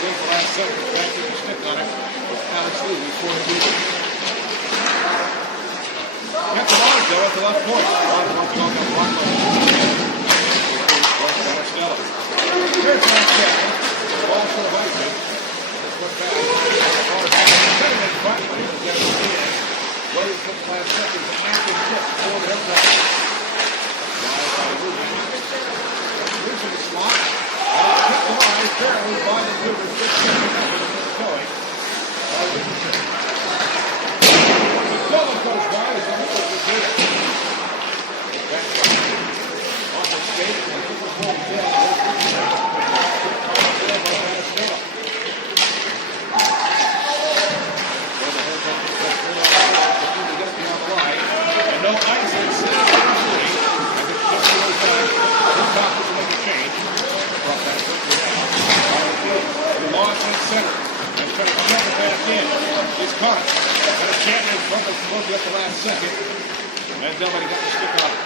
goes the last second. Back to the stick on it. Alex Lee before the beat. Kept it on, though, at the left point. Here's that second. Ball for the Vikings. This one back. Second front, but he'll get it in. Williams took the last seconds and active kick for the Hilltoppers. Losing the slot. Kick the line, barely by the Cougars. Good second. Going. Double goes wide as the Cougars will get it. Back off the skate. The Cougars hold down. No ice in center three. As it just goes back. Hilltoppers will make a change. Brought that quickly down. He lost in center. And trying to shove it back in. He's caught it. And a chance in front of Smoky at the last second. And nobody got the stick on it.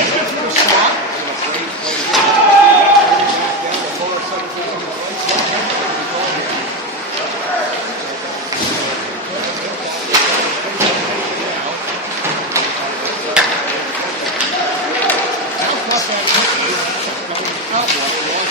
It's good for the slot. And a great play. Back down the lower 17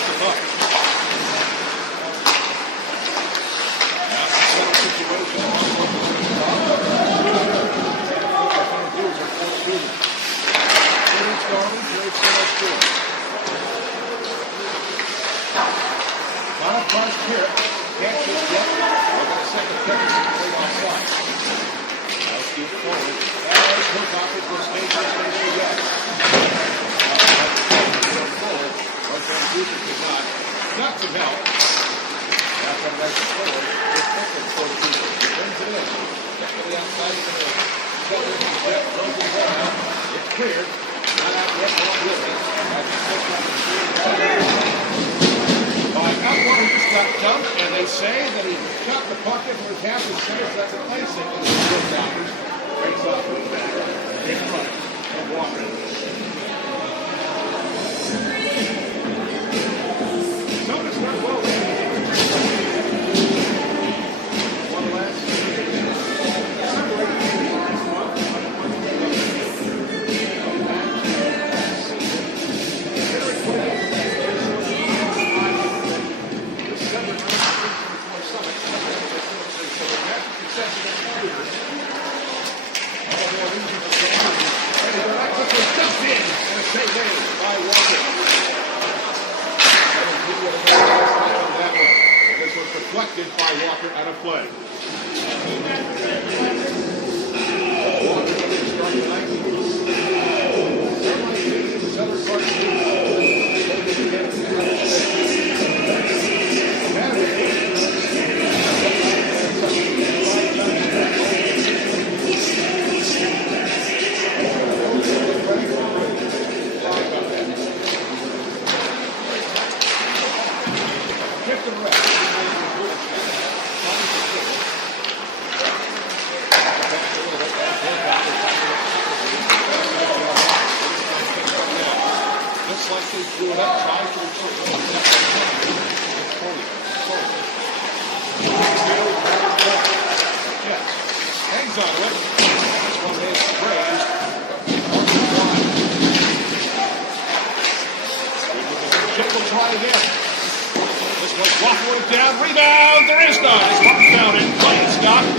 on the right side.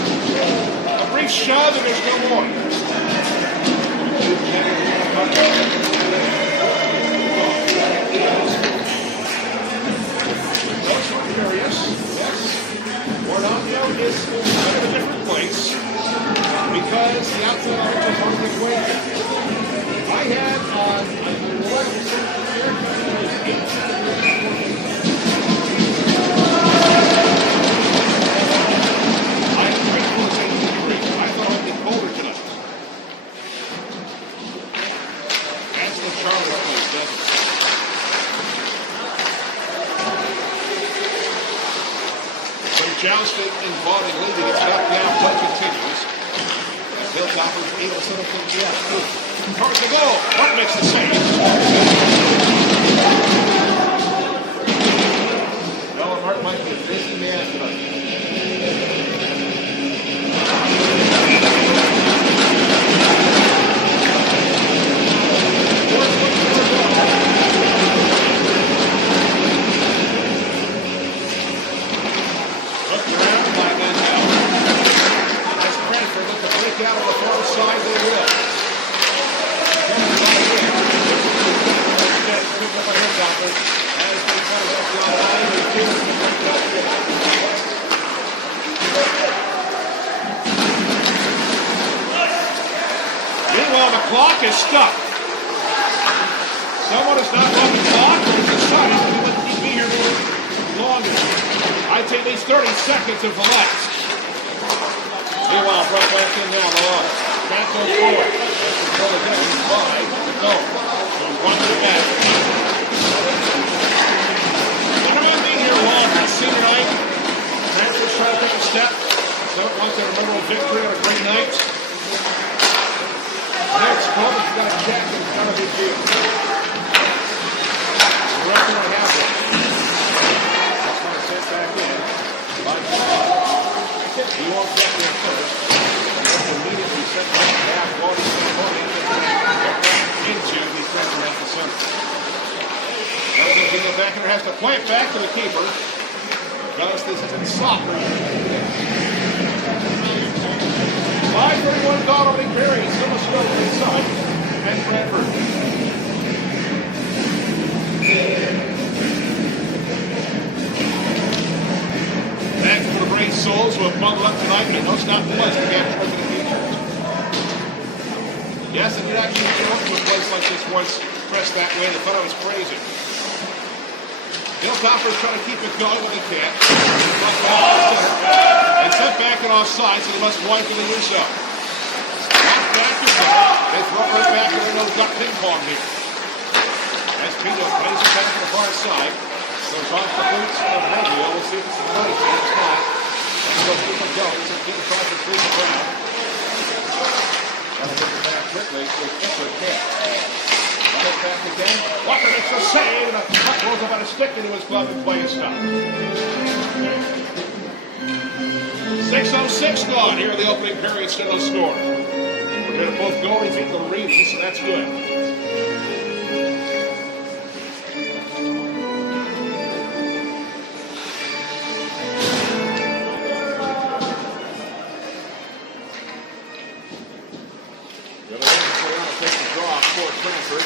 Jousting involving leading its knockdown play continues. As Hilltoppers able to settle things out. Towards the goal. Hart makes the save. clock is stuck. Someone is not on the clock, or he's decided he wouldn't need to be here longer. I'd say at least 30 seconds if the last. Meanwhile, Brett West in now, the line. Can't go forward. That's control the distance by go. So runs it back. Wonder being here long for senior night. Cranford's trying to take a step. Sumit wants a memorable victory on a great night. Next, Coleman's got a check in front of his view. The rest of it has it. That's going to set back in. He won't get there first. That's immediately set back half. Walden into the center at the center. Doesn't get it back and has to play it back to the keeper. Because this isn't soccer. 5:31 gone opening period. Still a stroke inside. And Cranford. Thanks for the brave souls who have bundled up tonight. I know it's not pleasant to get trouble to the Yes, if you actually show up to a place like this once pressed that way, the fellow is crazy. Hilltopper's trying to keep it going when they can. And sent back and offside, so they must wisely do so. Back to center. They throw it right back to their nose, got ping pong here. As Pino plays it back to the far side. Goes off the boots of Romeo. We'll see if it's a money. It's not. Let's go keep it going. So keep it trying to clear the ground. Gotta get it back quickly. It's a catch. Get back again. Walker makes the save, and a puck rolls about a stick into his glove and play is stopped. 6:06 gone here in the opening period, still no score. We're going to both goalies equal reading, so that's good. Take the draw for Cranford.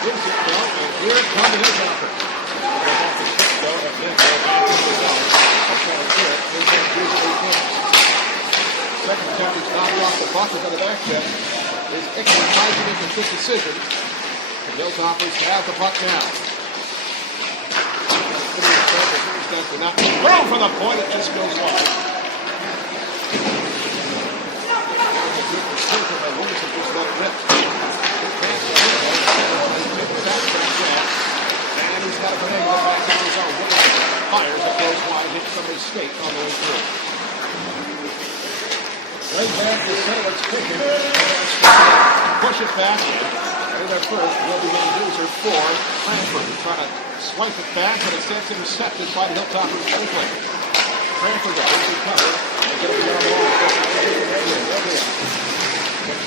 Gives it down, and here it comes in his effort. Goes off the stick, though, and again, goes back to the zone. That's how it's good. Here's that usually can. Second attempt, he's knocking off the puck. He's on the back check. His Ickman tries to make a quick decision. The Hilltoppers have the puck now. Not throw for the point, it just goes wide. Just let it rip. And he's got a grenade back on his own. Fires it goes wide, hits somebody's skate on the way through. Right back to Sumit kicking. Push it back. And their first will be getting user for Cranford. Trying to swipe it back, but it's intercepted by the Hilltoppers quickly. Cranford got it recovered. They get it down the wall.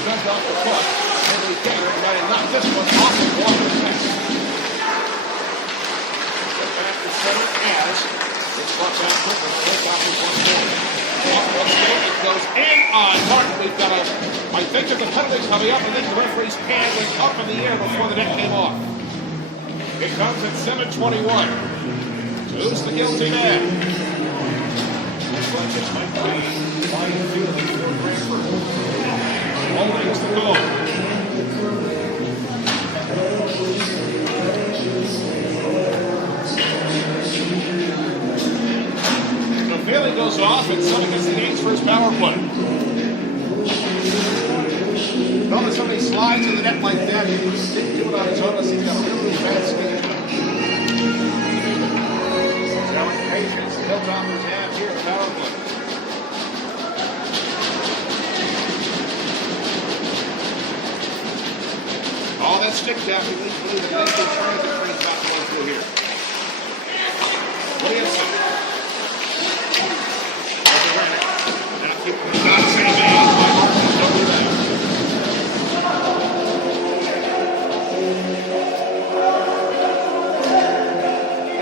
Sends off the puck. Henry Gator trying to knock this one off the Walker's neck. Get back to center as it's brought down quickly. Hilltoppers once more. It goes in on Martin. We've got I think there's a penalty coming up. I think the referee's hand was up in the air before the net came off. It comes at 7:21. Who's the guilty man? This one just might be fine feeling for Cranford. Holding's the goal. The failing goes off, and Sumit gets the A's for his power play. Notice somebody slides to the net like that. He didn't do it on his own unless he's got a really bad skate. How much patience the Hilltoppers have here at power play. All that stick tap, he leads through the lead to transit trains back to one through here. Williamson. Now keep the shot same man. Don't do that.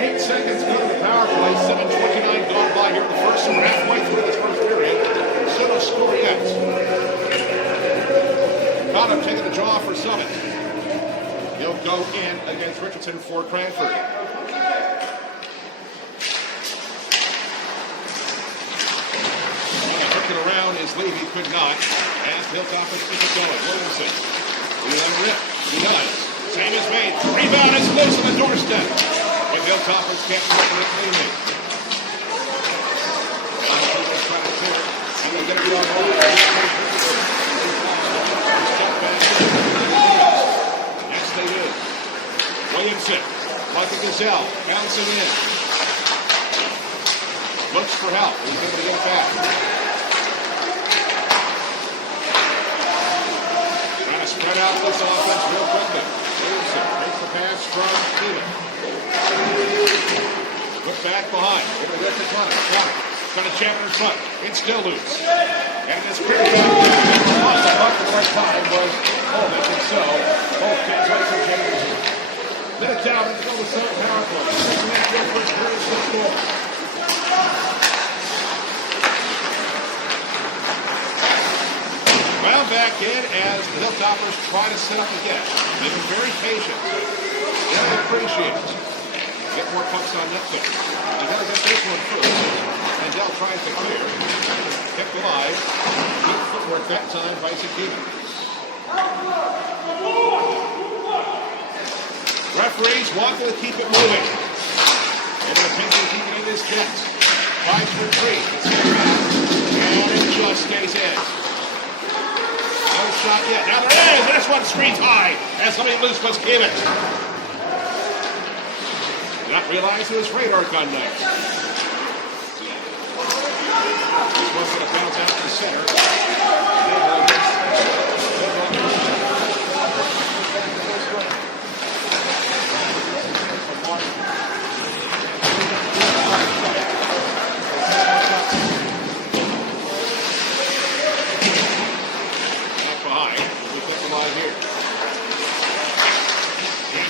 8 seconds go to the power play. 7:29 gone by here in the first. We're halfway through this first period. Still no score yet. Connor taking the draw for Sumit. He'll go in against Richardson for Cranford. Looking around his lead, he could not. As Hilltoppers keep it going. Williamson He under it. He does. Same is made. Rebound is loose on the doorstep. But Hilltoppers can't make it cleanly. Hilltoppers trying to clear it. And they're going to be on hold. Yes, they do. Williamson. Like a gazelle. Bouncing in. Looks for help. He's able to get it back. Trying to spread out this offense real quickly. Williamson takes the pass from Steven. Look back behind. Over there to Connor. Trying to jam in front. It's still loose. And this critical off the bucket the right time was making so. Both teams like some changes. Minute down into the Southern power play. Cincinnati Gilbert carries the score. Well, back in as the Hilltoppers try to set up again. They've been very patient. Very appreciated. Get more pucks on net there. They got to get this one first. And Dell tries to clear. Kept alive. Deep footwork that time by Sakina. Referees wanting to keep it moving. They're going to take and keep it in this net. 5 for 3. And it just stays in. No shot yet. Now there is. This one screens high. And somebody loose was Kimmett. Did not realize it was radar gun next. This one's going to bounce out to center.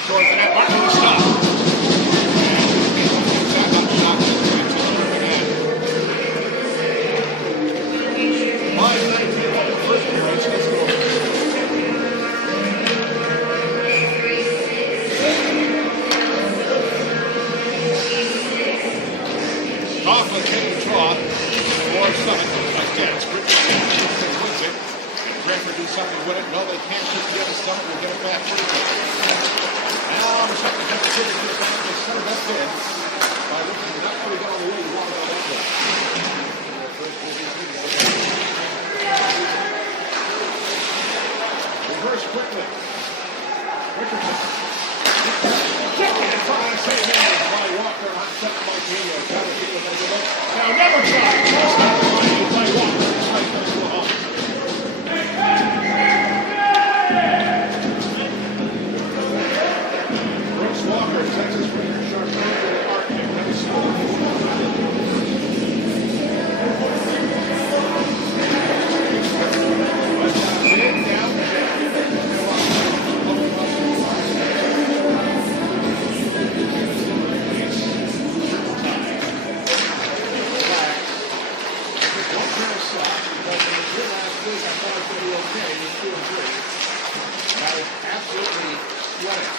Towards the net, Martin will stop. Coughlin taking the draw for Sumit. Again, Sprinkle wins it. And Cranford do something with it. No, they can't shoot the other Sumit. We'll get it back pretty quick. Now, the second time to get it back, they set it up in by looking not really down the way you want to go that way. Reverse quickly. Richardson. Trying to save him by Walker. Hot set by Kino. Now, never try. By Walker. Walker, Texas Ranger, sharp to the arc, and ready to score. Big down the absolutely sweating.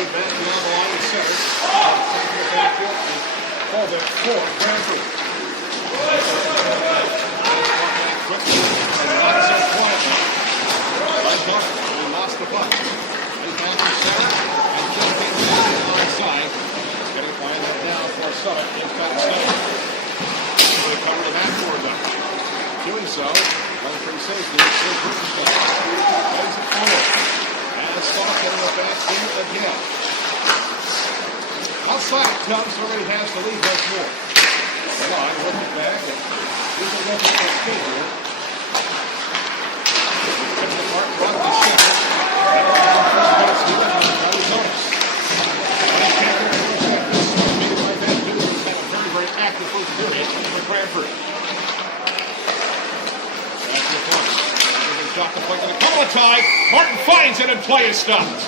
Play back beyond the line of center. Center of the backfield is called it for Cranford. Not so quietly. He lost the puck. He's down to center and just came back to the onside. Getting find that down for Sumit. He's got Sumit. They cover the backboard up. Doing so, running pretty safely. Plays it forward. And the spot getting it back in again. Outside it comes, already has the lead once more. The line, looking back, and he's a look at the skate here. Gets the part, brought to center. And the first base here, that is noticed. And Cranford looks like this. Made it right back to it. He's had a very, very active first period for Cranford. That's the point. There's a shot to play to the couple of times. Martin finds it and play is stopped.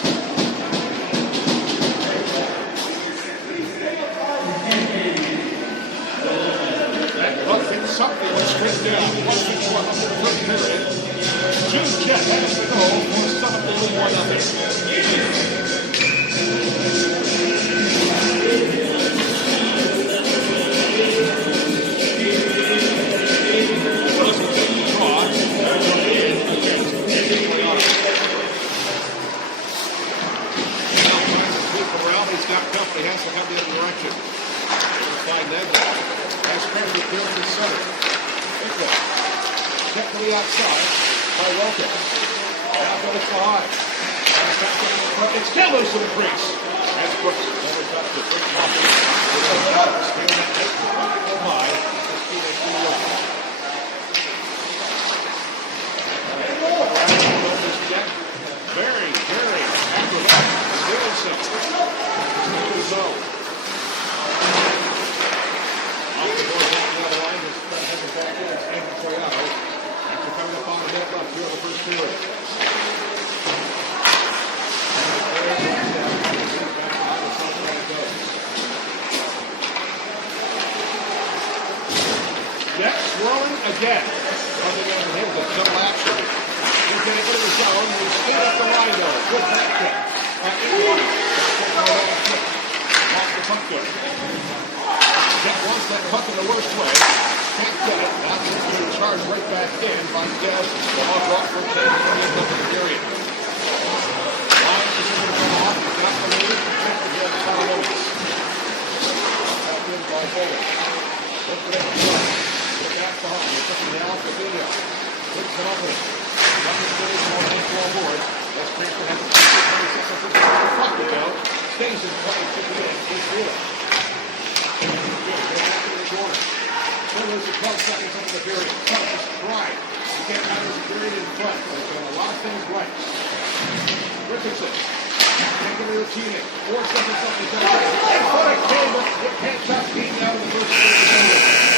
Something was straight down. 1-1 after the first period. June Jet has to go for Sumit to lead 1-0. Doesn't take the draw. He's got company. Has to come the other direction. Find that. As Cranford fields the center. Kept to the outside by Roca. Now goes to high. It's still loose in the crease. As Brooks never touched it. Brooks off it. Stealing that net to high. Very, very acrobatic. Still six. Zone. After coming up on the net left here in the first period. Jet swirling again. Coming in and hitting it. Double action. He's getting into the zone. We speed up the line though. Good back kick. Off the puck there. Jet wants that puck in the worst way. Can't get it. That's going to charge right back in by Gas. The off Rockford takes it in the period. Line is going to come off. He's got the lead. Cranford has some notice. Back in by Fuller. Look at the front. Look at the home. He's looking down for video. Looks an opening. Nothing to do more than four board. As Cranford has a 20 seconds to puck to go. Stays in play. Took it in. He's good. Go back to the corner. Then there's a 12 seconds into the period. Clutch is tried. You can't have this period in front, but he's doing a lot of things right. Richardson. Taking the routine. 4 seconds left to go. And for a cable, it can't touch being out of the first period.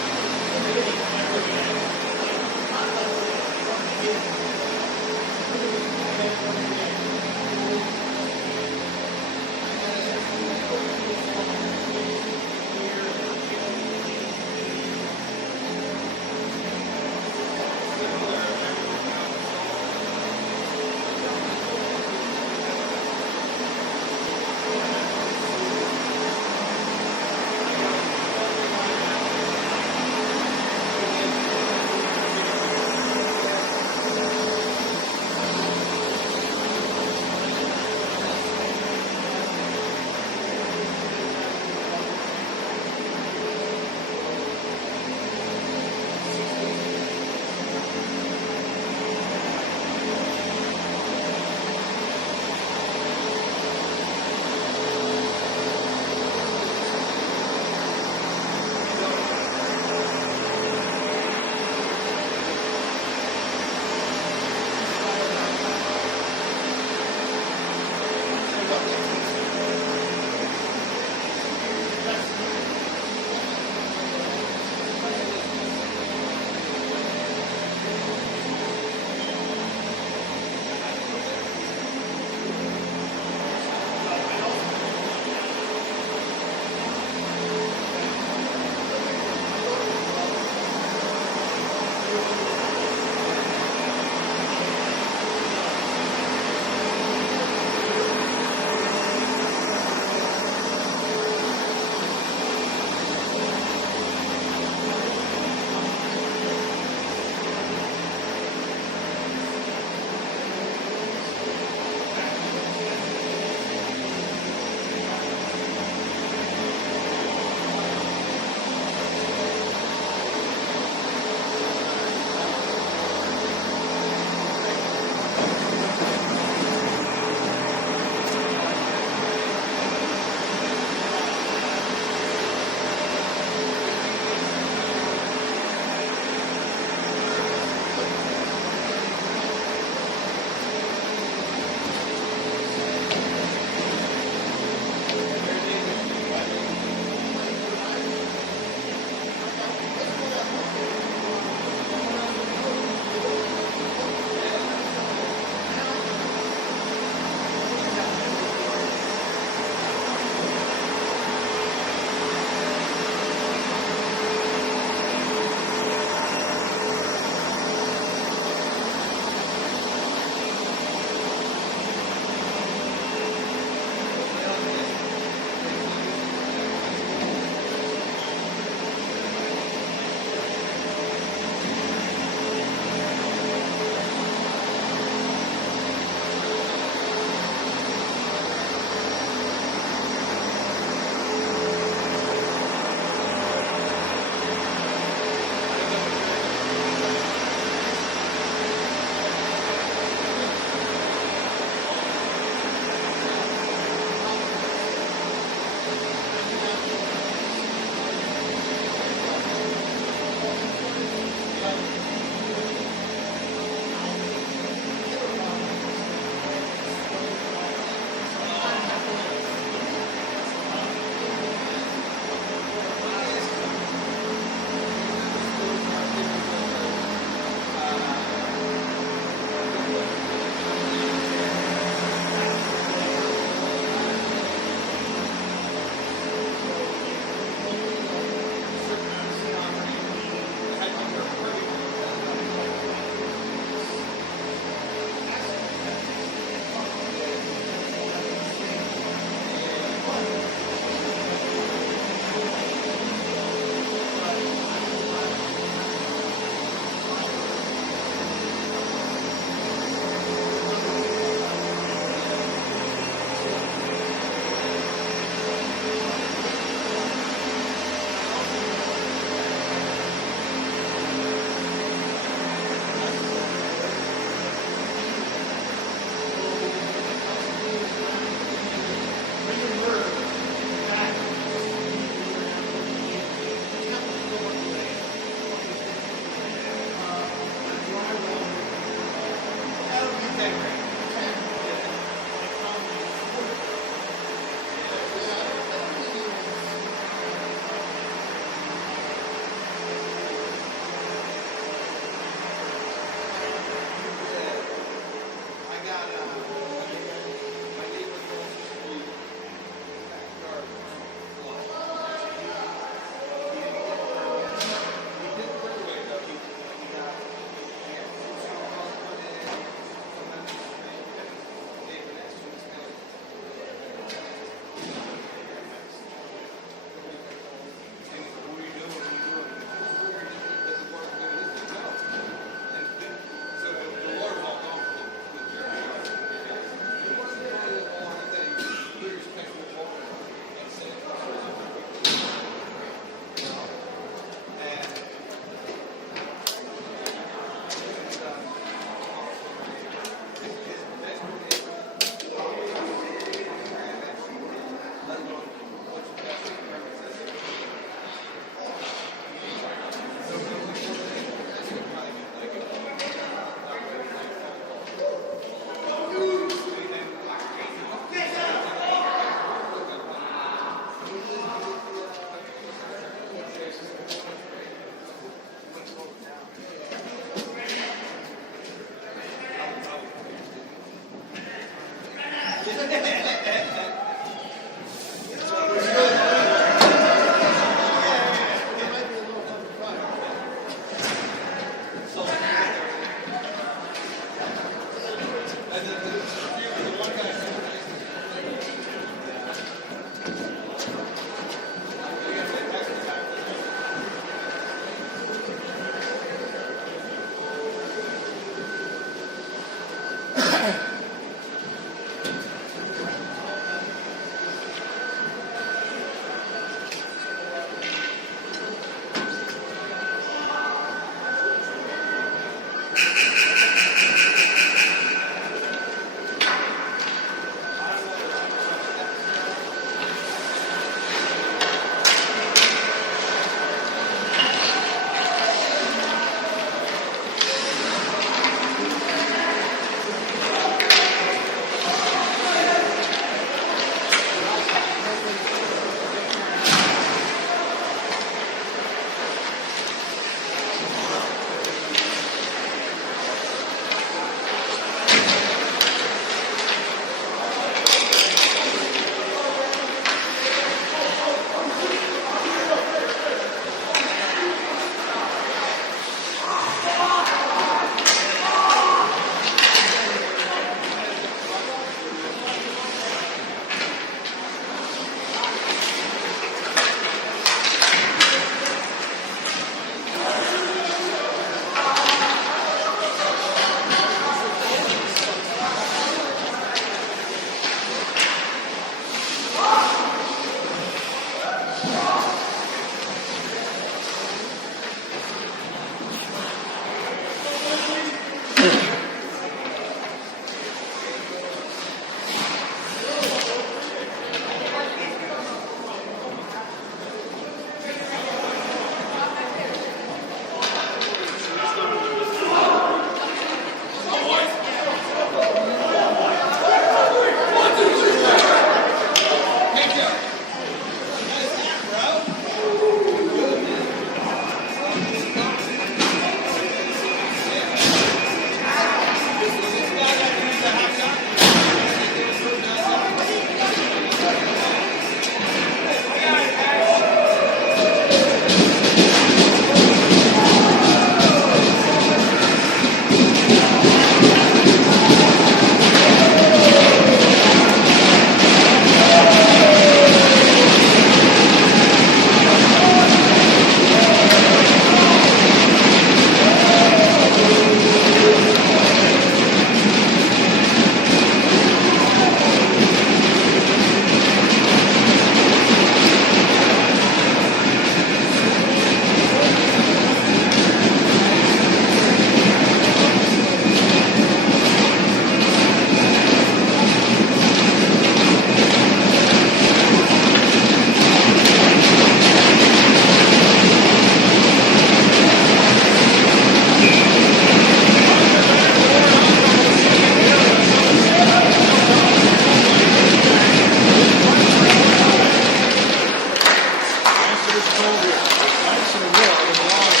goal here. Nice and warm in the line.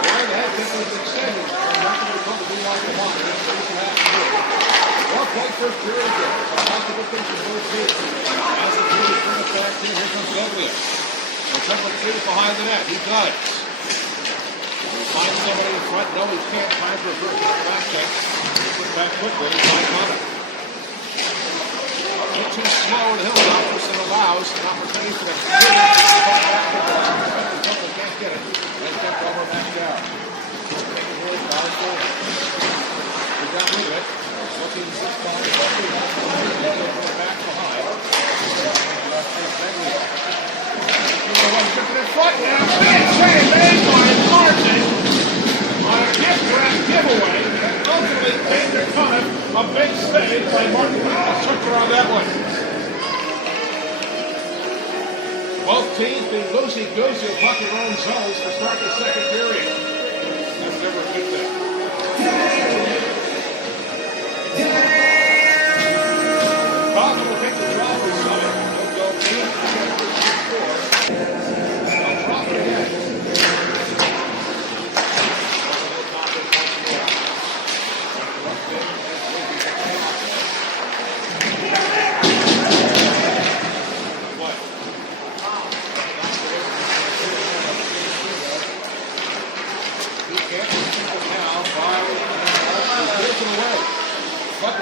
Why the heck this was extended? I'm not going to come to be like the one. That's what you have to do. Well played first period again. Lots of good things for both teams. As the team is bring it back here, here comes Douglas. It's up with three behind the net. He does. Find somebody in front. No, he can't. Time for a first back check. Put it back quickly. Find Connor. Get too slow in the Hilltoppers and allows an opportunity for the can't get it. Let's get over back down. We got rid of it. Looking 6-5. Back behind. Tripping in front now. Big save made by Martin on a gift wrap giveaway. And ultimately came to Connor. A big save by Martin. Took her on that one. Both teams being loosey-goosey of puck in their own zones to start the second period. That's never a good thing. Connor will take the draw for Sumit. He'll go 8-4. They'll drop it again.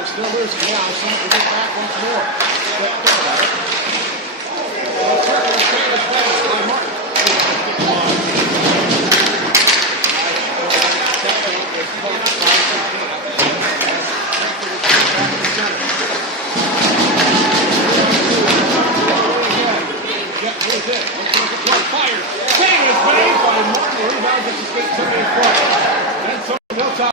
Still losing now, so we get back once more. Well, certainly save as well by Martin. Yep, here's it. Fire. Save is made by Martin. Rebound just escaped somebody in front. Then someone else out.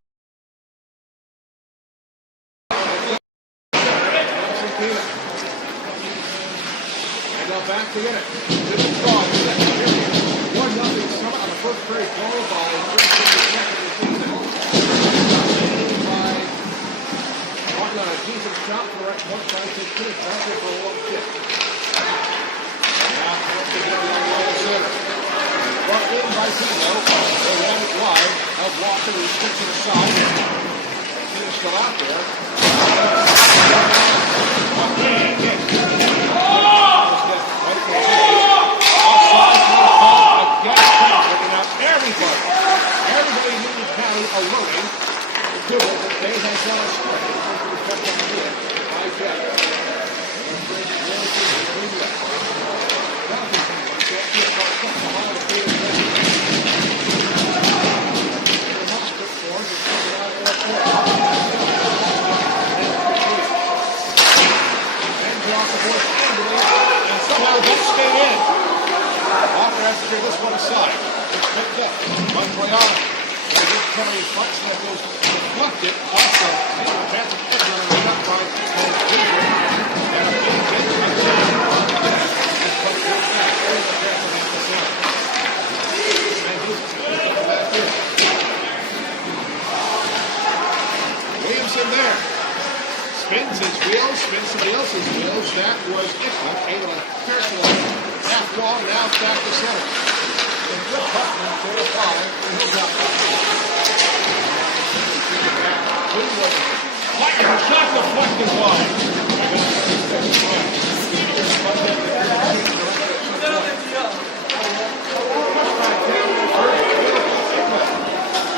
Back to get it. To the draw. Second period. 1-0 Sumit on the first period goal by 32 seconds. By walking on a decent shot for the right point. Trying to finish back here for a long kick. Now, to get it on the other center. Brought in by Tino. They ran it wide. Of Walker, who sticks to the side. Tino's still out there. Everybody in Union County alerting to it that they have done a strike. I get it. And somehow don't stay in. Walker has to this one aside. It's picked up. Montreal. They get Kelly Flex that goes deflected. Also, they have a chance of picking on the shot by Cooper. And a big hit to the center. This puck goes back. There's a chance of the center. And he's coming back in. Williamson there. Spins his wheels, spins somebody else's wheels. That was Ickman. Able to careful half wall. Now it's back to center. And good Buckman to the foul. And he'll drop it. Lightning, the shot deflected wide.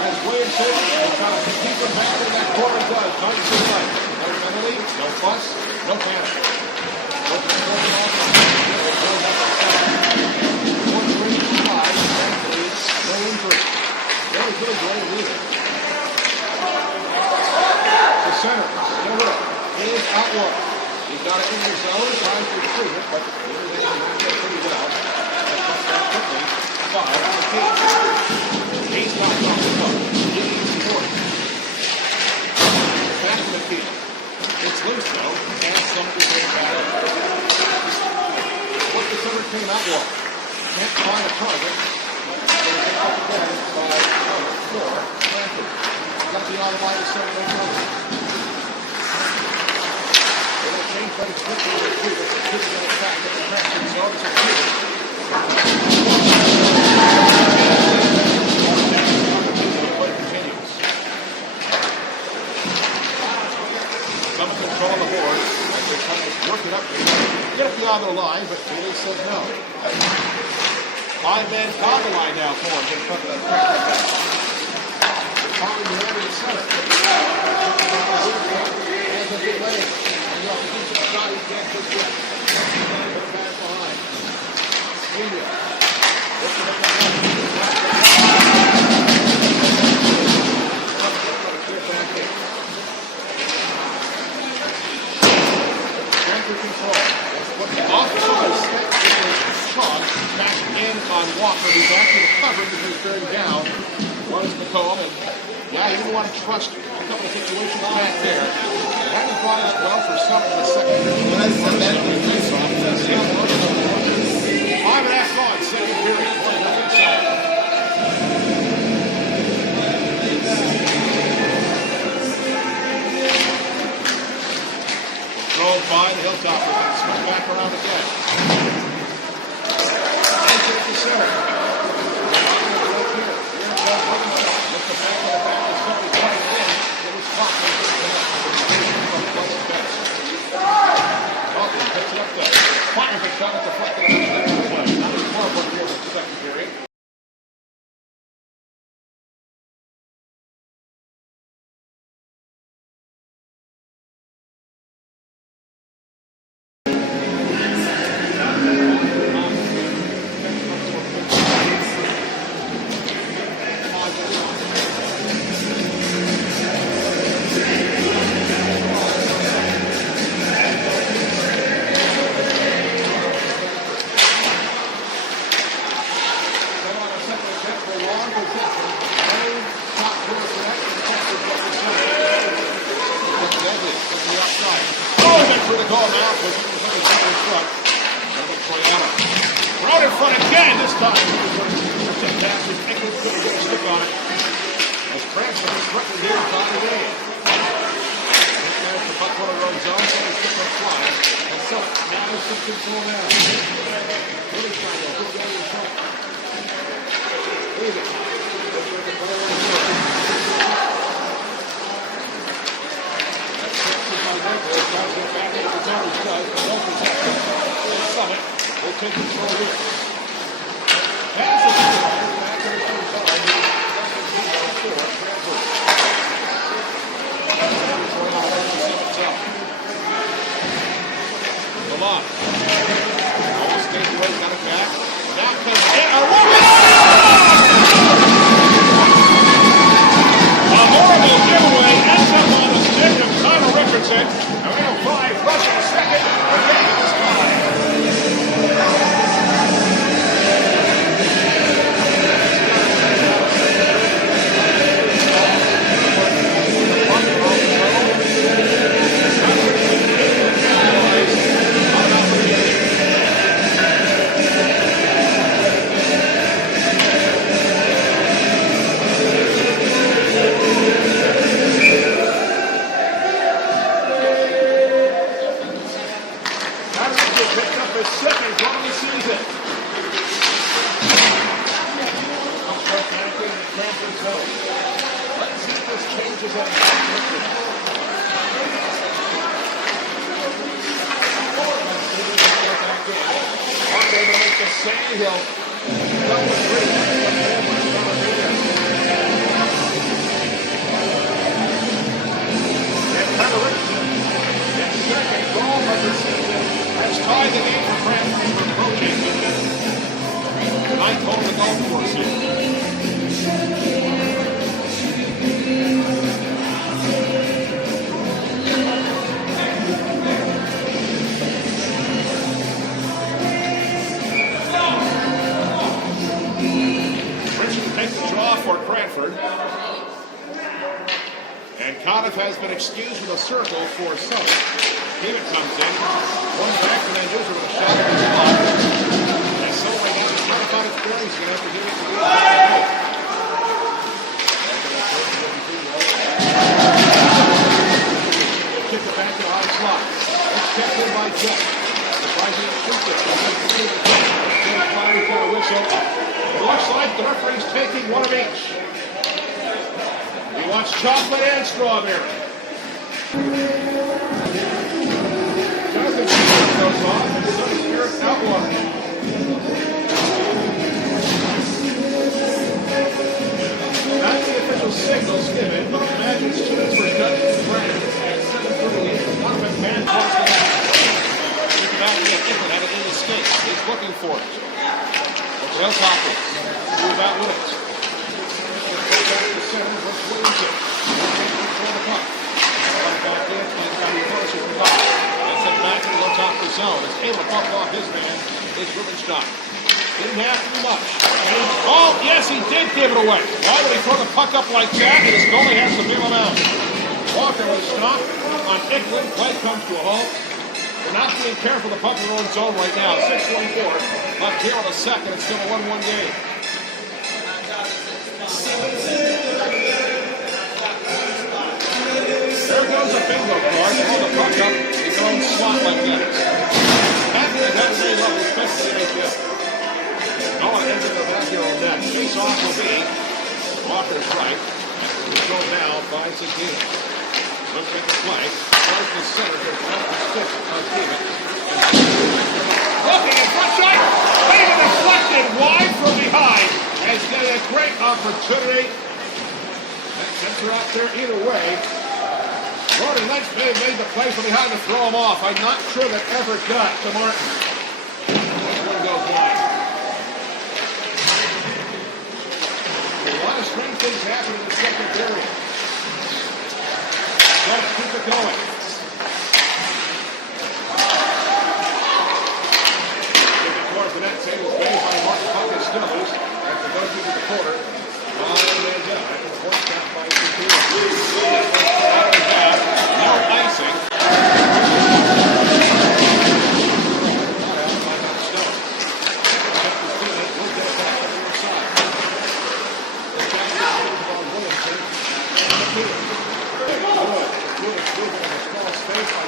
As Williamson trying to keep him back in that corner does. Nice and right. No penalty, no fuss, no panic. No injury. Very good goal leader. The center, still with it. He is outward. He's got it in his zone, trying to retrieve it, but he's pretty well. That's back quickly. 5 on the cage. He's got it off the puck. He's scored. Back to the field. It's loose though, and some of the game back. What the center came outward. Can't find a target. By 4, Cranford. Got the automatic 7-8. change, but it's quickly to two. It's a two-man attack at the Cranford zone. It's a two. Continues. Some control on the board as they're trying to work it up. Get it beyond the line, but Bailey says no. Five-man foul line now for him in front of the Cranford bench. Calling the end of the center. And a good lane. And the opposition shot he can't push yet. Put it back behind. India. Looking at the net. Clear back in. Cranford control. What the offside shot back in on Walker, who's actually covered because he's turned down. Runs McComb, and yeah, you don't want to trust a couple of situations back there. It hadn't gone as well for some in the second period. 5.5 gone, second period. 1-0 Summit. Throw by the Hilltopper, and swing back around again. Into the center. The back of the back is somebody playing it in. It was Kaufman from West Best. Kaufman picks it up there. Fires a shot at the flat. Not as far from here in the second period. Right in front again this time. Couldn't get a stick on it. As Cranford is threatened here to tie the game. There's the puck on the road zone, so it's stick on fly. And so now there's some control now. Really trying to put down in front. Leave it. Summit will take control here. Pass it back to the third side. Lamont. Almost stays away, got it back. Now comes in. A horrible giveaway ends up on the stick of Tyler Richardson. And we have 5 rushing a second. The game is tied. Has tied the game for Cranford for approaching. Tonight, on the golf course here. Richardson takes the draw for Cranford. And Conniff has been excused with a circle for Sumit. David comes in. One back and then goes with a shot at the slot. And so right now, he's trying to find his bearings. He's going to have to give it to the kick it back to the high slot. Let's check The referee's taking one of each. He wants chocolate and strawberry. Jonathan Spirit goes off, and so Spirit outlaws. Not the official signals given, but imagine students were done to the ground at 7:38. One of them man towards the line. Think about it, Nicklin had it in the skates. He's looking for it. But the Hilltoppers move out with it. Back to center, Brooks Williamson. For the puck. Back in, playing by the Forces for puck. That's it back in the Hilltopper zone. Is able to puck off his man, is Rubenstein. Didn't have to do much. Oh, yes, he did give it away. Why would he throw the puck up like that? And his goalie has to bail him out. Walker was stopped on Nicklin. Play comes to a halt. They're not being careful to puck in their own zone right now. 6:24. Left here on the second. It's still a 1-1 game. There goes a bingo card. Throw the puck up in their own slot like that. After that very level, especially in the no one ends in the back here on that. Face off will be Walker's right. He's going now, 5-16. Looks at the play. Goes to center. Goes down to 6. Looking in front shot. Wait, deflected wide from behind. Has got a great opportunity. That sends her out there either way. Brody Lynch may have made the play from behind to throw him off. I'm not sure that ever got to Martin. This one goes wide. A lot of strange things happen in the second period. Gotta keep it going. Looking towards the net, table made by Martin. Puck is still loose. Has to go through the corner. And down. After the horse down by 2-2. No icing.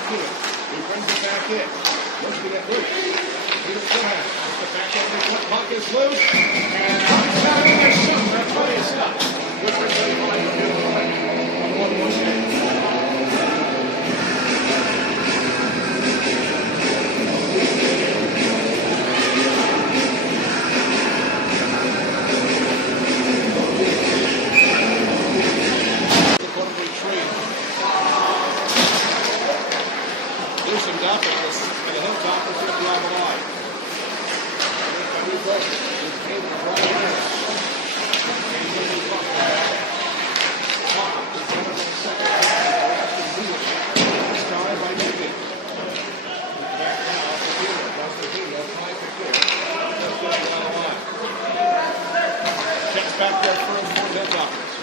He brings it back in. Looks to get loose. Peter Quinn. The back end of the puck is loose. And outside in there somewhere. Plenty of stuff. Good for 35 on 1-1 game. Loosened up and the Hilltoppers hit the on the line. He's able to run it in. He's going to be bucked back. He's going to be second. This time by Nicky. Back now to Hilo. Goes to Hilo. 5-15. Just going to the line. Checks back there first for the Hilltoppers.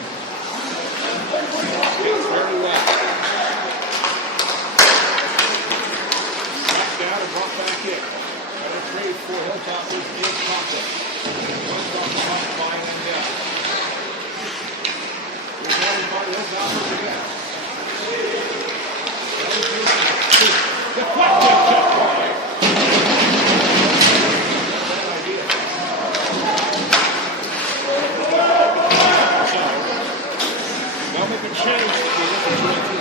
Skates very well. Down and brought back in. And a trade for Hilltoppers in pocket. Runs off the hot by and down. Here's one by Hilltoppers again. Deflected check wide. Bad idea. They'll make a change if you look at the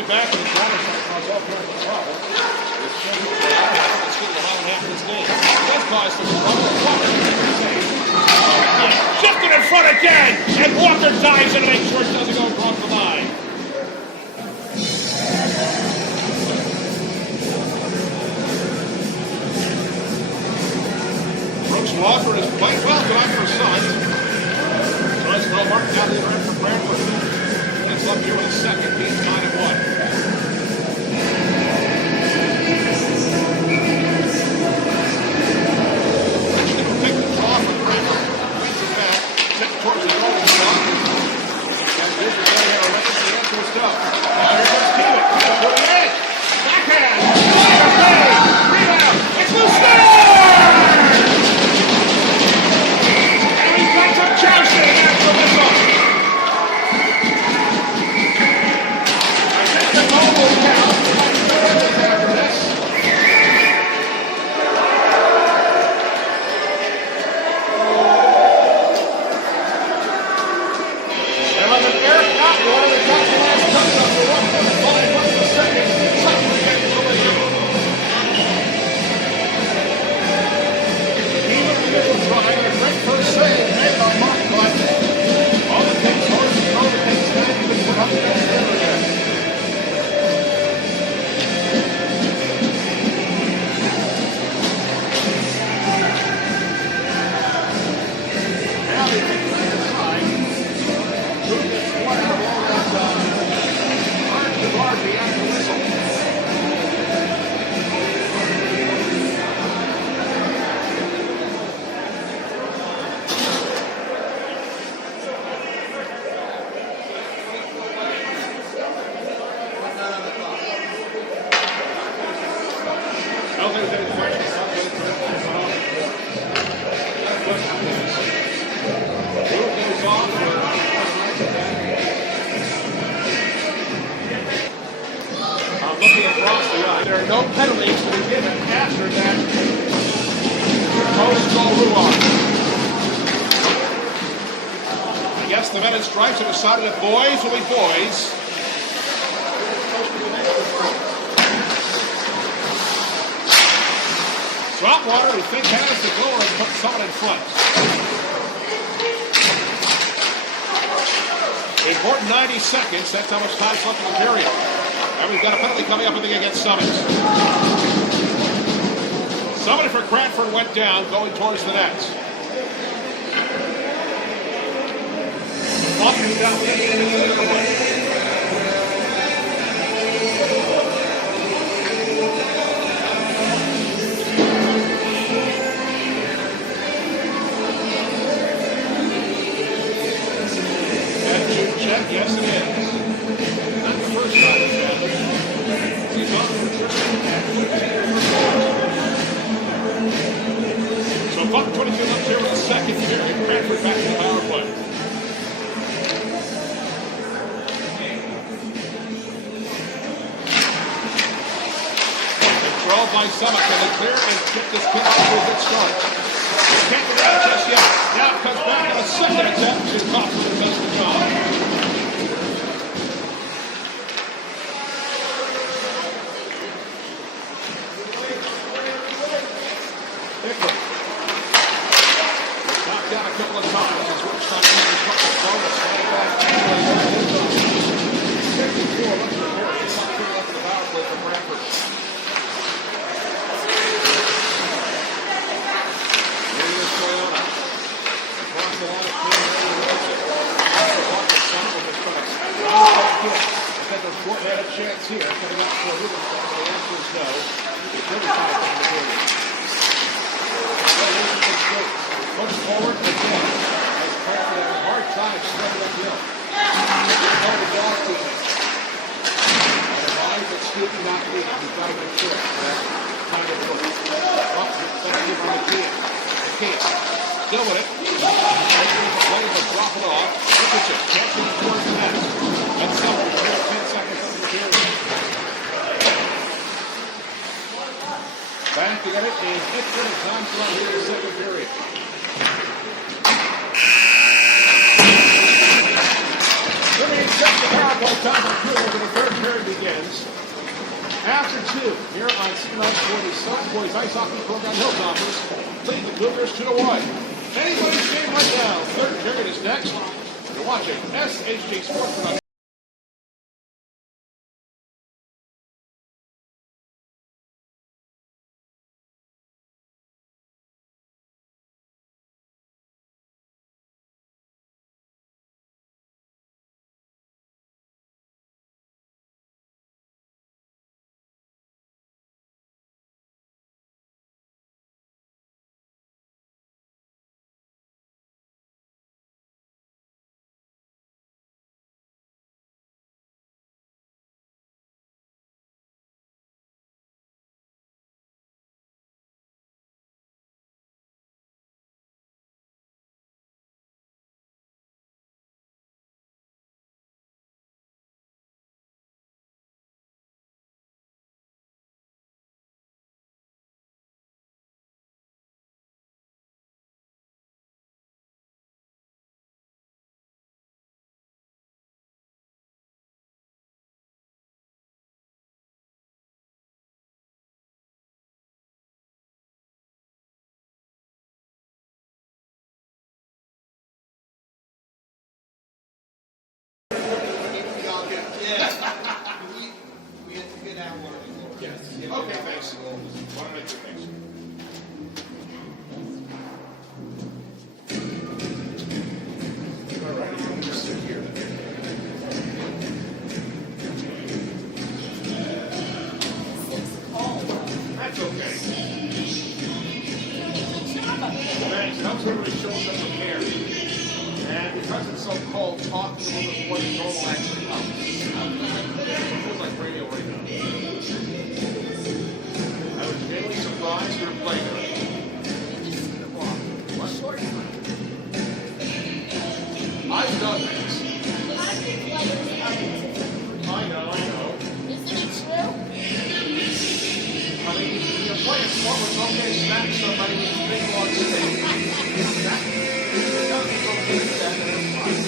it back and the corner comes off here the problem. It's scheduled for let's get the bottom half of this game. That caused some trouble. Shifted in front again, and Walker dives in to make sure it doesn't go across the line. Brooks Walker is playing well tonight for Suns. Nice well marked down the other end for Cranford. That's up here in the second. He's 9-1. Take the draw for Cranford. Brings it back. Check towards the goal. And here's the Margie at the whistle. Looking across the eye, there are no penalties to be given after that post-goal roulade. I guess the men in stripes have decided that boys will be boys. Dropwater, we think, has the goal and put someone in front. Important 90 seconds. That's how much time's left in the period. And we've got a penalty coming up, I think, against Sumit. Somebody for Cranford went down, going towards the net. Check, yes it is. Not the first time it's happened. He's on for so buck 22 left here in the second period. Cranford back to the power play. Control by Sumit. Can they clear and get this pin off to a good start? They can't get out just yet. Now it comes back on a second attempt. She's caught for the best of the job. Down a couple of times. It's which time he's got the bonus. Back. 54 left in the period. It's not pretty left in the power play for Cranford. Here he is, Toyota. Across the line of King, there he rolls it. That's the block of Sumit with his strikes. I think there's short-handed chance here. Coming up for a little bit. The answer is no. It's really tight in the period. Push forward again. As Cranford had a hard time spreading uphill. He's the ball to him. And advised that Scoopy not leading. He's got to make sure that kind of works. Up, let's give him a kid. The kid. Still with it. The play will drop it off. Look at it. Catching towards the net. That's something. 10 seconds into the period. Back to get it is Itford and time to run here in the second period. The power play time for two over the third period begins. After two, here on C-Lab for the South Boys Ice Hockey Program Hilltoppers, lead the Cougars 2-1. Anybody's game right now. Third period is next. You're watching SHG Sports Production. Yes. Okay, thanks. Want to make your thanks. All right, just sit here. helps everybody show up prepared. And because it's so cold, talking a little bit more than normal actually helps. It feels like radio right now. I was genuinely surprised we were playing it. I've done this. I know. Isn't it true? I mean, you're playing sport with okay smack somebody with a big long stick. That doesn't go good at that, and it's fine.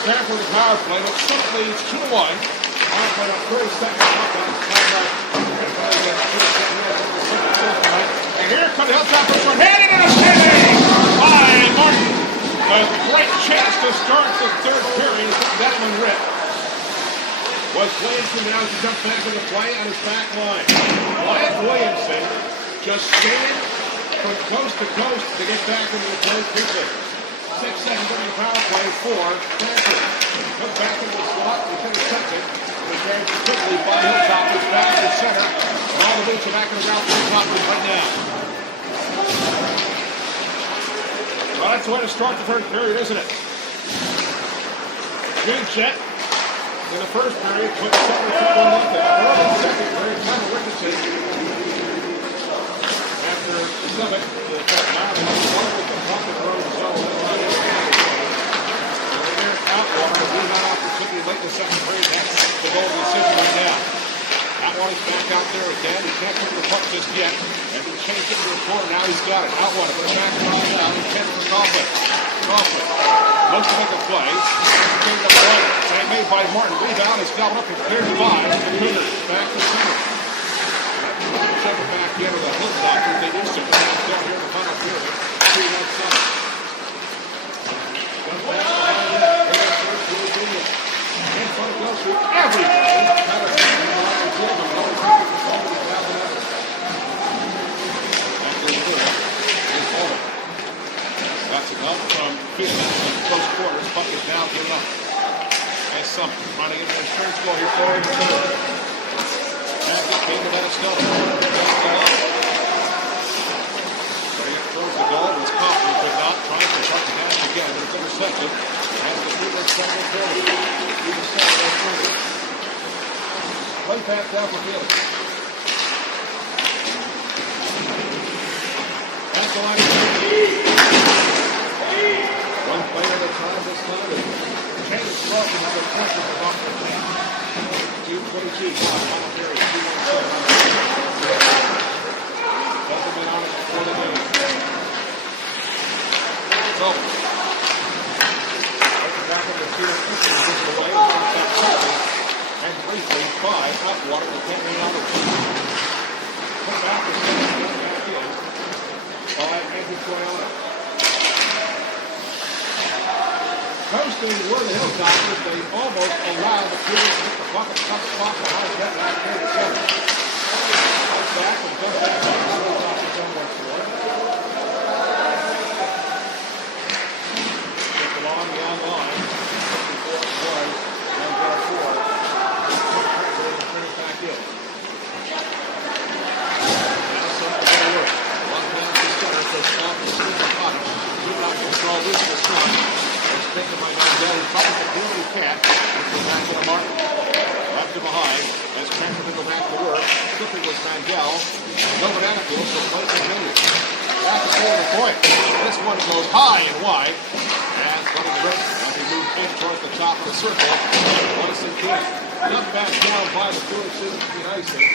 Cranford power play, but Sumit leads 2-1. Power play up 30 seconds. And here comes the outside for short headed and a saving by Martin. A great chance to start the third period. That one ripped. Was Williamson now to jump back into play on his back line. Wyatt Williamson just skated from coast to coast to get back into the play quickly. 6 seconds on the power play for Cranford. Look back into the slot. He couldn't touch it. It was grabbed quickly by Hilltop. It's back to the center. And all the boots are back in the ground for Hilltop right now. Well, that's the way to start the third period, isn't it? Good set. In the first period, put Sumit to 1-0. Early second period, Connor Richardson. After Sumit, the now they have one with the top of the road as well. Outwater, rebound opportunity late in the second period. That's the goal of the decision right now. Outwater's back out there again. He can't put the puck just yet. And he changed it to the corner. Now he's got it. Outwater, put it back on down. He can't for Cranford. Looks to make a play. Getting the play. And made by Martin. Rebound is gobbled up and cleared by the Cougars. Back to center. Check it back here to the Hilltop. They do stick around still here in the final period. 2-1-7. Goes back behind that. In front goes through everything. That's enough from Fields in close quarters. Puck is down to enough. And Sumit trying to get an insurance goal here for him. Matthew came to let us know. Throws the goal. Was confident but not trying to puck it down again. But it's intercepted. And the Fields trying to throw it. He was set there further. Play back down for Fields. That's the line. One player at a time this time. Change slow and have a pressure for Buffalo. 2:22. Final period. 2-1-7. Doesn't be on it before the game. It's over. Back up the field. Gets it away. And briefly by Outwater. They can't be on it. Put back the back in. By Andrew Toyota. Coasting were the Hilltoppers, they almost allowed the Cougars to hit the puck and touch the puck behind that back here to center. Goes back and goes back to the Hilltoppers on one floor. Took the long down line. Before it was, and got 4. Turn it back in. Now Sumit going to work. One down to center, so stop the speed of the puck. Do not control this to stop. Taken by Mandel, he's trying to do what he can. He's back to the mark. Left to behind. As Cranford to go back to work. Slipping was Mandel. No banana field, so play continues. Back to score the point. This one goes high and wide. And running the river as he moves in towards the top of the circle. What a Sinclair. Not back down by the Cougars in icing.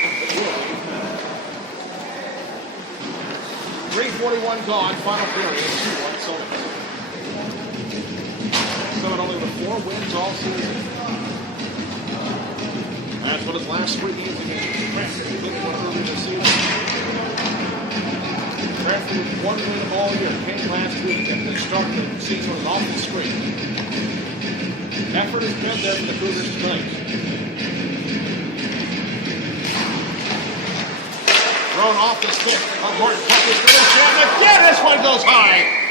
3:41 gone. Final period. 2-1 Sullivan. Sumit only with 4 wins all season. That's what his last 3 games against Cranford. He didn't win earlier this season. Cranford with 1 win all year. Came last week and they started the season with an awful streak. Effort has been there for the Cougars tonight. Thrown off the stick. Martin puck is really short. Again, this one goes high.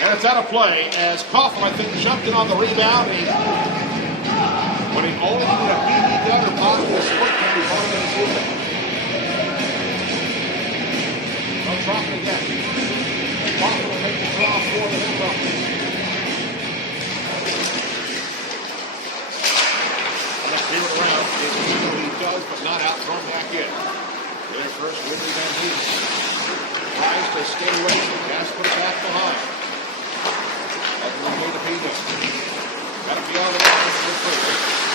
And it's out of play as Kaufman, I think, jumped in on the rebound. When he only needed a BB gun or possible split can be bought in his season. No dropping again. Kaufman will make the draw for the Hilltoppers. Let's see it around. It's what he does, but not out. Thrown back in. There first, Whitley Van Hees. Tries to skate away. Has to put it back behind. That's one way to beat him. Got to be on the line for the first.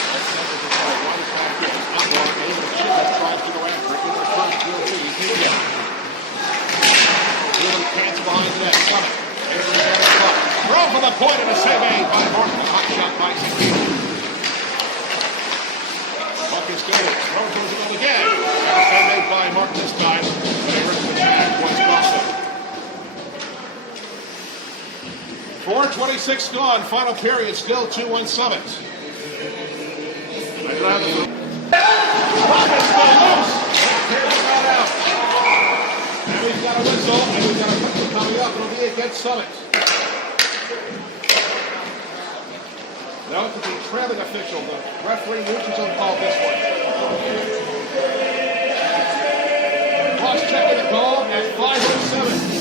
That's number to try. One is back in. Outlaw able to chip it. Tries to go after it. Into the front. He'll lead. Here we go. He'll pants behind the net. Sumit. Able to get the puck. Throw from the point and a save made by Martin. A hot shot by Sinclair. Puck is good. Throw goes it again. And a save made by Martin this time. Favorite to the back was Boston. 4:26 gone. Final period. Still 2-1 Sumit. Puck is still loose. Here's the right out. And we've got a whistle. And we've got a whistle coming up. It'll be against Sumit. Note that the trailing official, the referee, used his own call this one. Cross-checking the call at 5:07.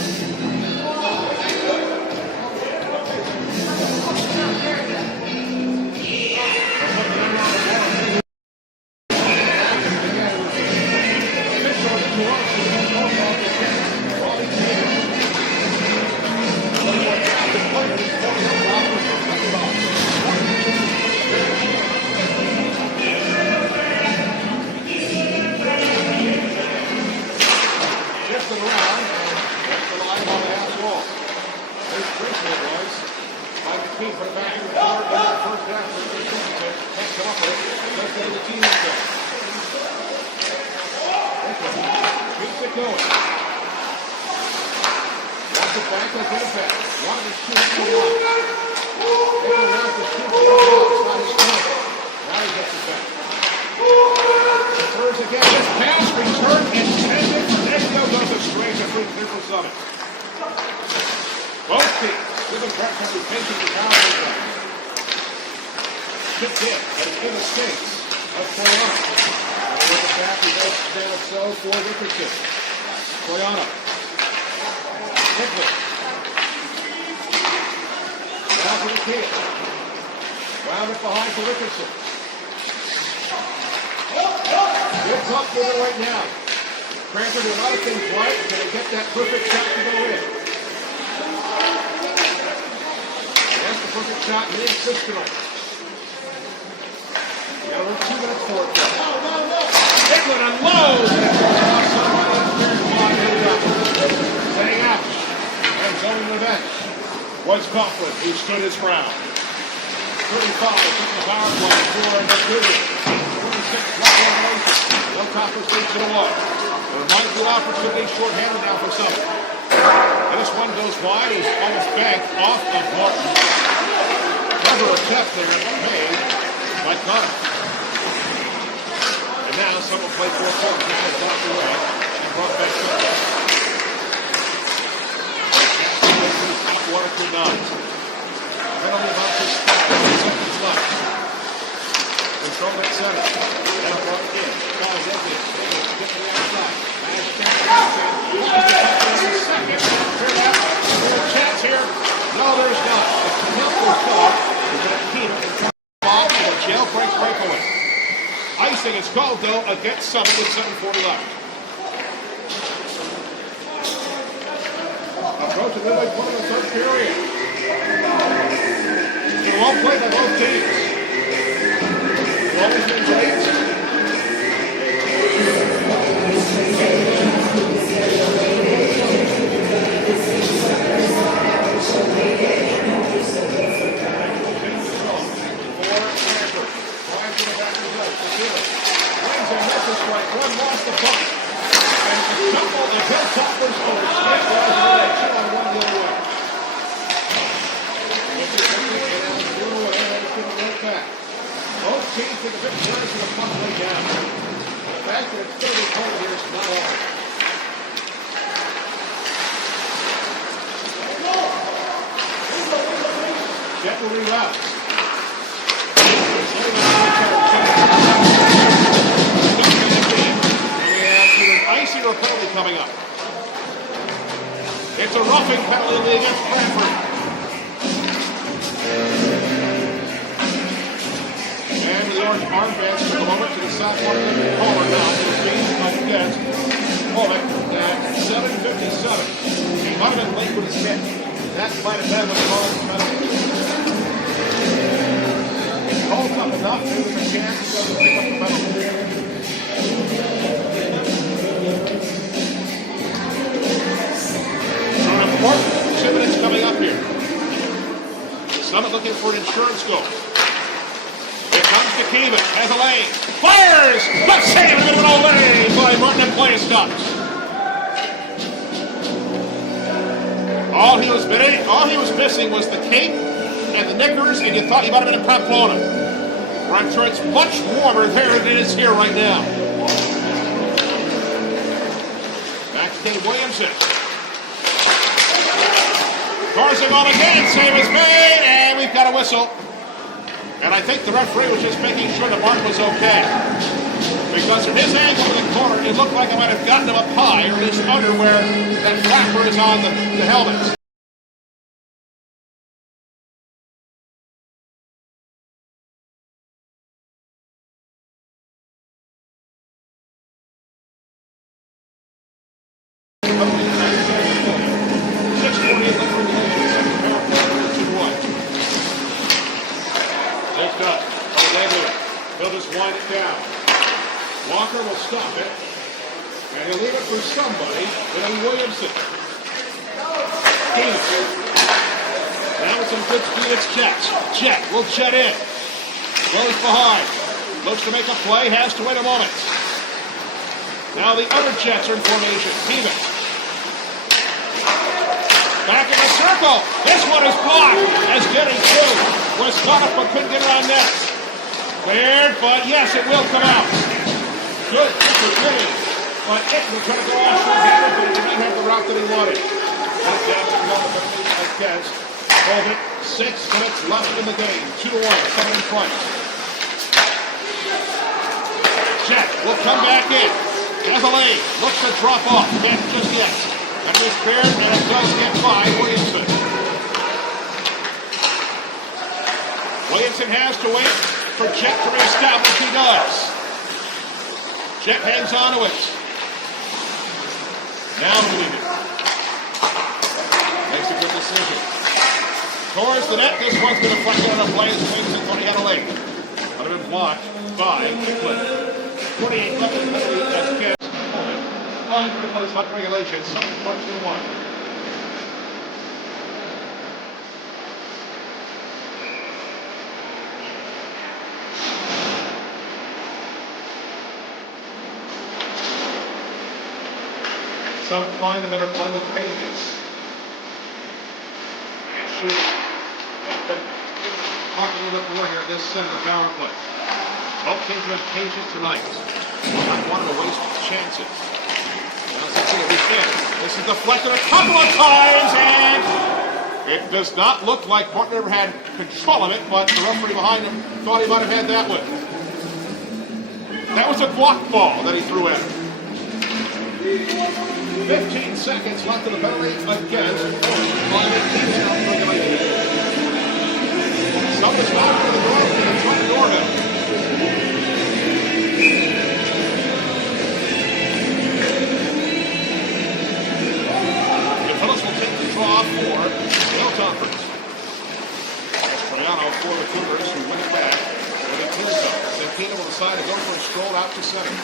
Cranford did a lot of things right. Can they get that perfect shot to go in? That's the perfect shot mid-system. You got over 2 minutes for it. No. Nicklin unloads. Setting out. And zoning the bench was Coughlin, who stood his ground. 35 in the power play for the Goodyear. 26 left on motion. No Coughlin leads it away. There might be opportunity short-handed now for Sumit. And this one goes wide. He's almost banked off of Martin. Never a tap there made by Connor. And now Sumit played 4 points. This one blocked away and brought back up. Top 1 or 2 nines. Penalty about to stop. 8 seconds left. Control at center. Now brought in. Calls empty. Get to the outside. Second. Chance here. No, there's not. The Cranford caught. Is going to keep it. Ball for a jailbreak breakaway. Icing is called, though, against Sumit with 7:40 left. Approaching the midway point of the third period. It's a long play by both teams. Always been great. One lost the puck. And a couple of Hilltoppers over. Smith was on one the other way. Both teams with a big turns and the puck way down. The fact that it's 30 cold here is not hard. Jet will reroute. Icy or penalty coming up. It's a roughing penalty against Cranford. And the orange armbands for the moment to the south part of the caller now. Against Sumit at 7:57. He might have been late with his hit. That might have been what caused the penalty. He calls up enough, maybe there's a chance he doesn't pick up the penalty. Important 2 minutes coming up here. Sumit looking for an insurance goal. Here comes Nikiva, has a lane, fires! Let's save it away by Martin and play stops. All he was missing was the cape and the knickers, and you thought he might have been in Pamplona. Where I'm sure it's much warmer there than it is here right now. Back to Dave Williamson. Forcing on again, save is made, and we've got a whistle. And I think the referee was just making sure the mark was okay. Because from his angle in the corner, it looked like I might have gotten him up high or just under where that flapper is on the helmet. He'll just wind it down. Walker will stop it, and he'll leave it for somebody. It'll be Williamson. Now with some good speed, it's Jets. Jet will jet in. Goes behind. Looks to make a play, has to wait a moment. Now the other Jets are in formation. Heeman. Back in the circle. This one is blocked as getting through. Was caught up but couldn't get around net. Cleared, but yes, it will come out. Good for Green, but it will try to go off short-handed, but it did not have the route that he wanted. That's down to the Kez. Hold it. 6 minutes left in the game. 2-1, 7 in front. Jet will come back in. Has a lead. Looks to drop off. Can't just yet. And it is cleared, and it does get by Williamson. Williamson has to wait for Jet to reestablish. He does. Jet hangs on to it. Now leaving. Makes a good decision. Towards the net. This one's going to flush out of play. Swings and Tony had a late. Would have been blocked by Kicklin. 28 left in the lead. That's Kez. On for the place hot regulations. 1-1. Some find them in a bundle of pages. And should talk a little bit more here. This center power play. Both teams have been patient tonight. Not wanting to waste chances. This is deflected a couple of times, and it does not look like Portland ever had control of it, but the referee behind him thought he might have had that one. That was a block ball that he threw at him. 15 seconds left in the penalty against Someone's not for the door, and it's on the doorbell. The Phillips will take the draw for the Hilltoppers. Triano for the Cougars who win it back with a clear zone. Santino will decide to go for a stroll out to center.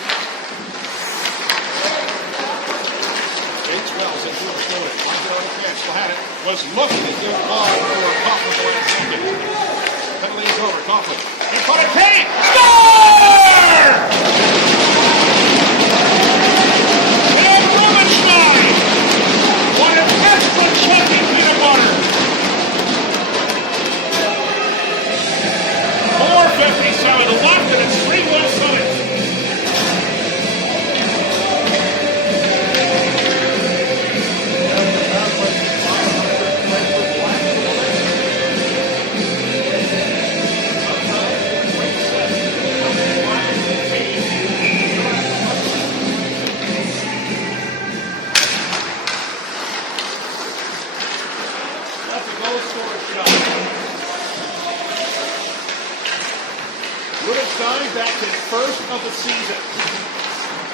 Bates Wells into a story. Finds it on the fence. Still had it. Was looking to give ball for Coughlin the last second. Penalty is over. Coughlin. In front of Kenny. Score! And Rubenstein! What an excellent champion peanut butter! 4:57 left and it's 3-1 Summit. Back to the first of the season.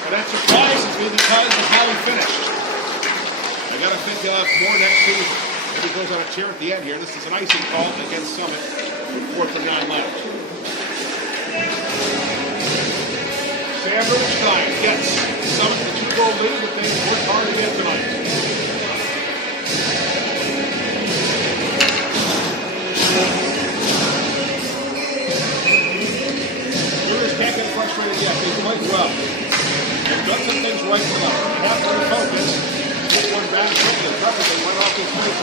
And that surprises me because of how he finished. I got to think more next season. Maybe he goes on a tear at the end here. This is an icing call against Summit with 4:39 left. Sam Rubenstein gets Summit the 2-goal lead that they worked hard to get tonight. Can't get frustrated yet. He's played well. He's done some things right tonight. Have to refocus. This one back quickly. They went off his face.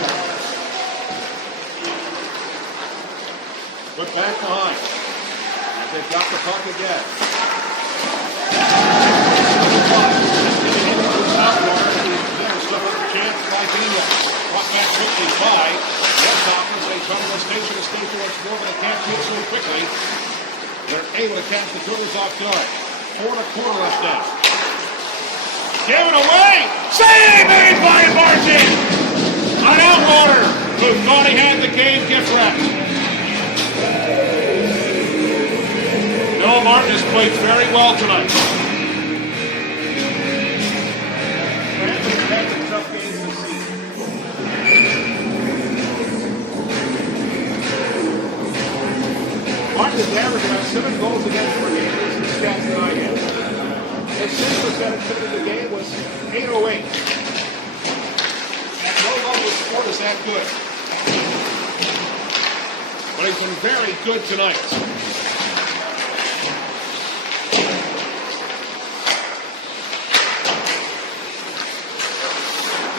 Put back behind. As they've got the puck again. Chance by Daniel. Brought back quickly by Hilltoppers. They come to the station to stay towards score, but they can't do it so quickly. They're able to catch the Brewers off guard. 4.25 left now. Given away! Save made by Martin! An outwater who thought he had the game gift wrapped. Noah Martin has played very well tonight. Cranford has had some tough games this season. Martin is averaging about 7 goals against per game. This is the stats that I have. His 6% in the game was 808. At no level of sport is that good. But he's been very good tonight.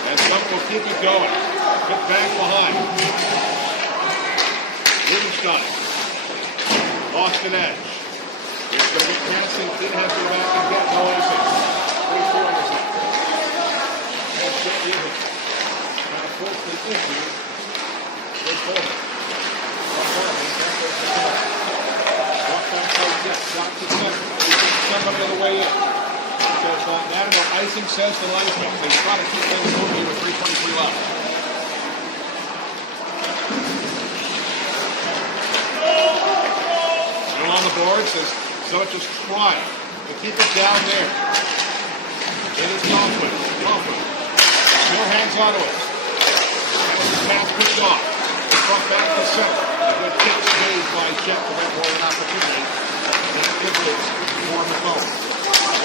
And Sumit will keep it going. Put back behind. Rubenstein. Lost an edge. It's going to be passing. Didn't have to go back and get no icing. 34 is it. That's what you have. Now, force the issue. Good forward. Walk back towards that. Shot to center. Somebody on the way in. So it's not matter what icing says to linesman. They try to keep things moving with 3:23 left. Still on the board says so it's just trying to keep it down there. It is confident. Still hangs on to it. That was the pass pushed off. The front back to center. A good kick made by Jet to make more of an opportunity. And good news for the phone.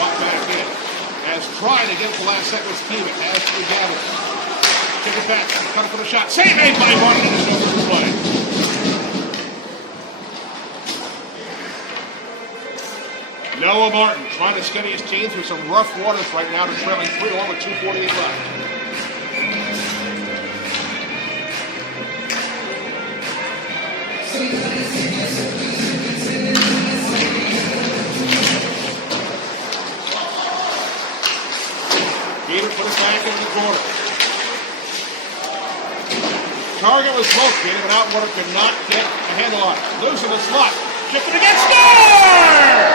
Walk back in. As trying to get the last set was Steven. As to the gathering. Kick it back. Coming for the shot. Save made by Martin in the shoulder play. Noah Martin trying to steady his team through some rough waters right now to trailing 3-1 with 2:48 left. Peter put it back in the corner. Target was located, but Outwater could not get a handle on it. Losing the slot. Shifted again. Score!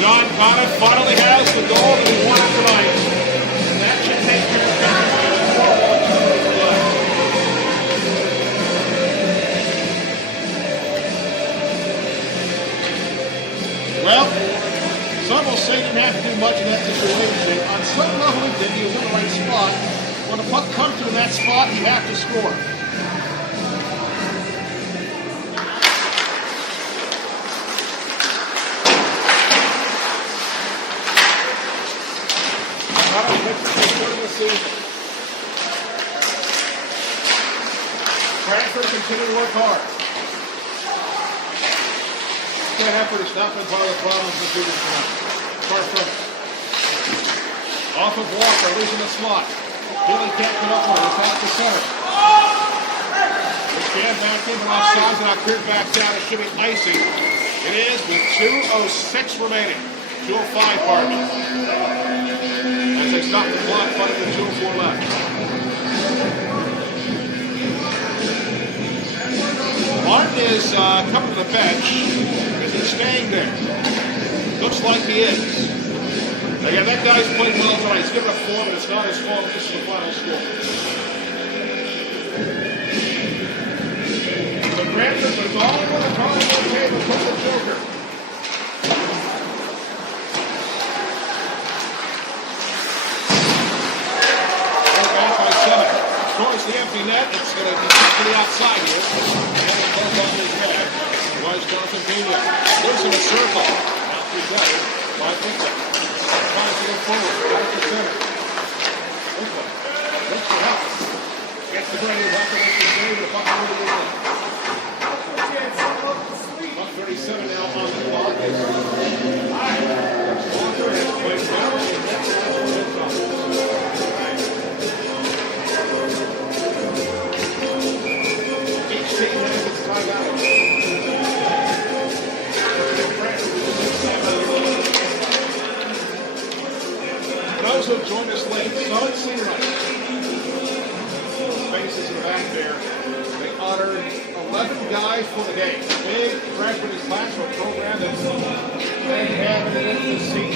John Connor finally has the goal that he wanted tonight. And that should take care of it. Well, some will say he didn't have to do much in that situation. On some level he did. He was in the right spot. When the puck comes to that spot, you have to score. Cranford continue to work hard. That effort has not been part of the problems with Junior tonight. Far from it. Off of Walker, losing the slot. Billy can't come up with it. It's back to center. The jam back in, but offsides, and now cleared back down. It should be icing. It is with 2:06 remaining. 2:05, pardon me. As they stop the clock, fighting with 2:04 left. Martin is coming to the bench. Is he staying there? Looks like he is. Again, that guy's played well tonight. He's given a 4, but it's not his fault. This is the final score. The Cranford was all over the card on the table from the Joker. Back by Sumit. Towards the empty net. It's going to be to the outside here. And it goes off his head. Was Jonathan Pena. Lives in a circle. Now through play by Victor. Tries to get forward. Back to center. Looks for help. Gets the Brady. Walker makes the save. The puck over the line. Buck 37 now on the clock. Walker has played well. And that's each team has its timeout. They have it in the seat.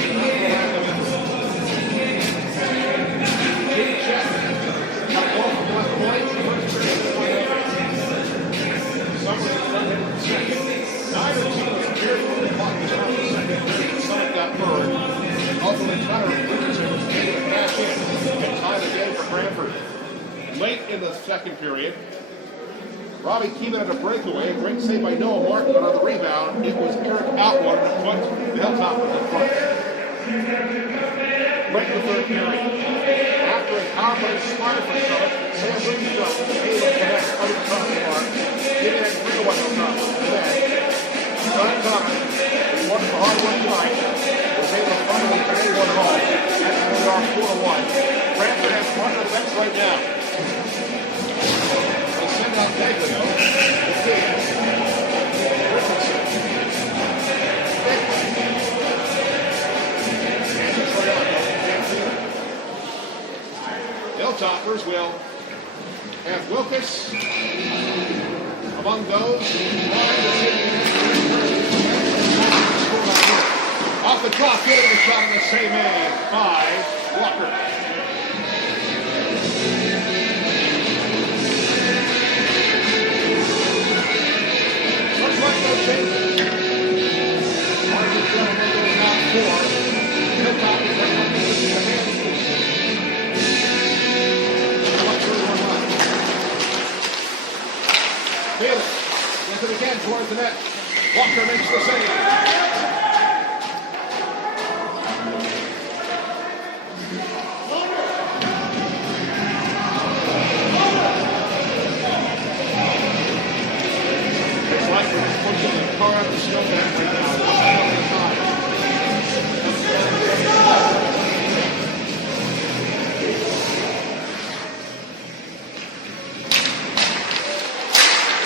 Big check. Got ball from left point. Sumit is left second. Neither team was prepared for the clock to start the second period. Sumit got third. Ultimately, Connor Richardson was able to cash in and tie the game for Cranford. Late in the second period, Robbie Keeman had a breakaway. A great save by Noah Martin, but on the rebound, it was Eric Outwood who put the Hilltoppers in front. Late in the third period, after a power play spotted for Sumit, Sam Brimstone was able to connect under the top of the mark. Keeman had 3 to 1 Hilltoppers. Then, John Thomas, who won the hard one tonight, was able to finally carry one home. That's where we are 4 to 1. Cranford has one on the bench right now. Monteglio, Matthias, Richardson, Hilltoppers will have Wilkes among those off the clock, getting the shot on the same aim by Walker. Bailey gets it again towards the net. Walker makes the save. It's like we're pushing the car up the snowbank right now.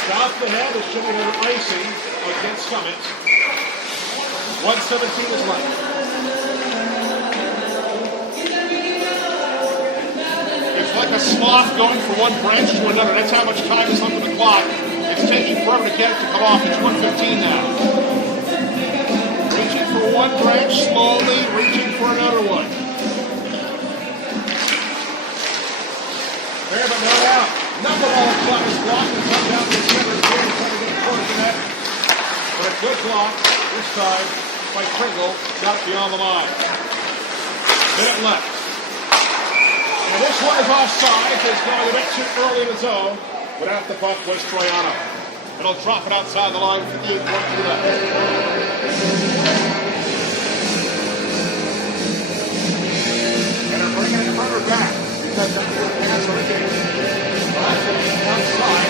South the head is showing an icing against Sumit. 1:17 is left. It's like a sloth going from one branch to another. That's how much time is left on the clock. It's taking forever to get it to come off. It's 1:15 now. Reaching for one branch, slowly reaching for another one. There, but not out. Number ball clock is blocked and comes down to the center. Trying to get close to that. But a good block this time by Pringle. Got it beyond the line. Minute left. And this one is offside. It's going a bit too early in the zone. But at the puck was Troiano. It'll drop it outside the line. 58.2 left. And they're bringing it further back. Because they're doing pass on the game. Outside.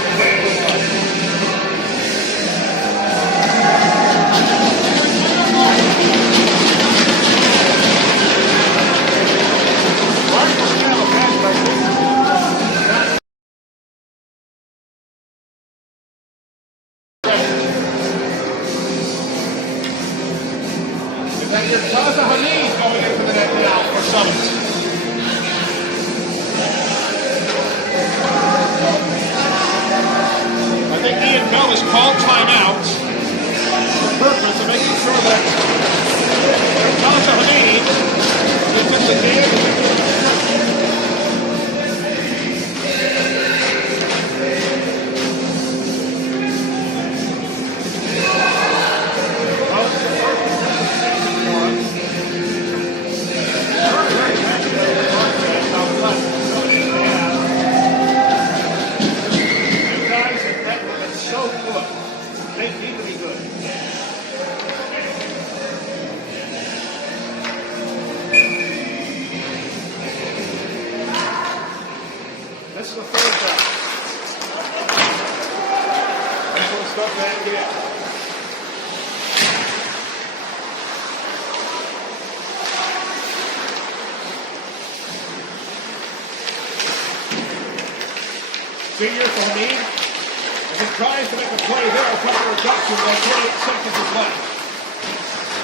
Called timeout for the purpose of making sure that Tasha Hamid is in the game. This is the third time. This one's stuff that again. Senior for Hamid. As he tries to make a play there, a couple of reductions, 28 seconds is left.